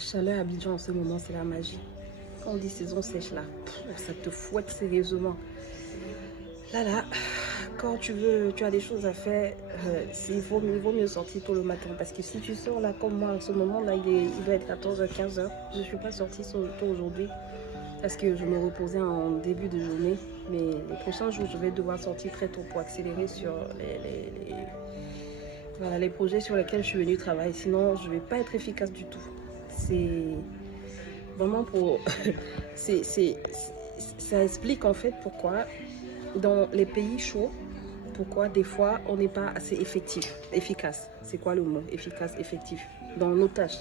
chaleur à Abidjan en ce moment, c'est la magie. Quand on dit saison sèche là, ça te fouette sérieusement. Là, quand tu as des choses à faire, il vaut mieux sortir tôt le matin. Parce que si tu sors là, comme moi, en ce moment là, il doit être 14h, 15h. Je ne suis pas sortie tôt aujourd'hui parce que je me reposais en début de journée. Mais les prochains jours, je vais devoir sortir très tôt pour accélérer sur les projets sur lesquels je suis venue travailler. Sinon, je ne vais pas être efficace du tout. C'est vraiment pour... ça explique en fait pourquoi dans les pays chauds, pourquoi des fois on n'est pas assez efficace. C'est quoi le mot? Efficace, effectif dans nos tâches.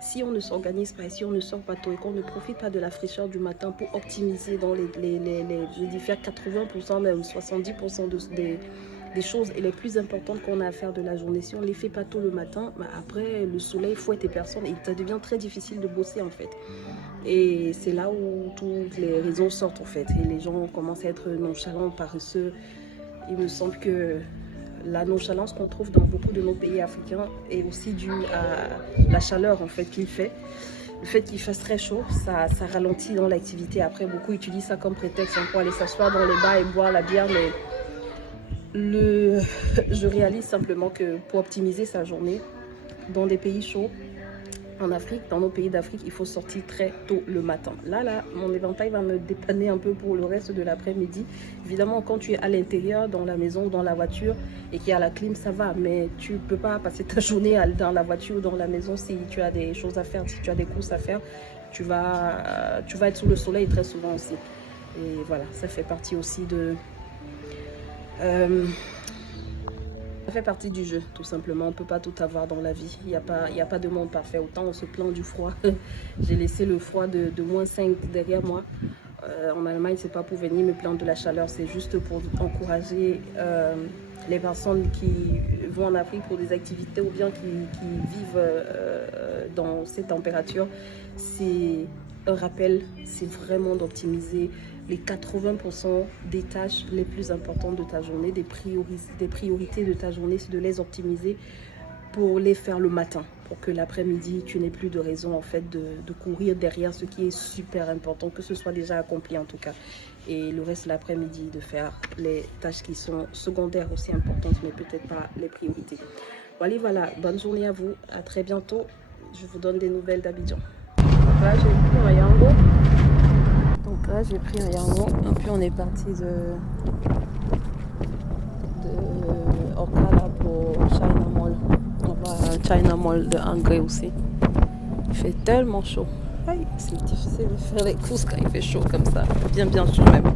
Si on ne s'organise pas, si on ne sort pas tôt et qu'on ne profite pas de la fraîcheur du matin pour optimiser dans je dis faire 80%, même 70% des choses les plus importantes qu'on a à faire de la journée. Si on ne les fait pas tôt le matin, après le soleil fouette les personnes et ça devient très difficile de bosser en fait. Et c'est là où toutes les raisons sortent en fait. Et les gens commencent à être nonchalants, paresseux. Il me semble que la nonchalance qu'on trouve dans beaucoup de nos pays africains est aussi due à la chaleur en fait qu'il fait. Le fait qu'il fasse très chaud, ça ralentit dans l'activité. Après, beaucoup utilisent ça comme prétexte pour aller s'asseoir dans les bars et boire la bière. Mais je réalise simplement que pour optimiser sa journée, dans des pays chauds, en Afrique, dans nos pays d'Afrique, il faut sortir très tôt le matin. Là, mon éventail va me dépanner un peu pour le reste de l'après-midi. Évidemment, quand tu es à l'intérieur, dans la maison ou dans la voiture et qu'il y a la clim, ça va. Mais tu ne peux pas passer ta journée dans la voiture ou dans la maison si tu as des choses à faire, si tu as des courses à faire. Tu vas être sous le soleil très souvent aussi. Et voilà, ça fait partie aussi de... ça fait partie du jeu, tout simplement. On ne peut pas tout avoir dans la vie. Il n'y a pas de monde parfait. Autant on se plaint du froid. J'ai laissé le froid de -5 derrière moi. En Allemagne, ce n'est pas pour venir me plaindre de la chaleur. C'est juste pour encourager les personnes qui vont en Afrique pour des activités ou bien qui vivent dans ces températures. C'est un rappel, c'est vraiment d'optimiser les 80% des tâches les plus importantes de ta journée, des priorités de ta journée, c'est de les optimiser pour les faire le matin, pour que l'après-midi, tu n'aies plus de raison en fait de courir derrière ce qui est super important, que ce soit déjà accompli en tout cas. Et le reste de l'après-midi, de faire les tâches qui sont secondaires aussi importantes, mais peut-être pas les priorités. Voilà, bonne journée à vous, à très bientôt. Je vous donne des nouvelles d'Abidjan. Là, j'ai pris un yango. Donc là, j'ai pris un yango. Et puis, on est parti de Okala pour China Mall. On va à China Mall de Angre aussi. Il fait tellement chaud. C'est difficile de faire les courses quand il fait chaud comme ça. Bien chaud même.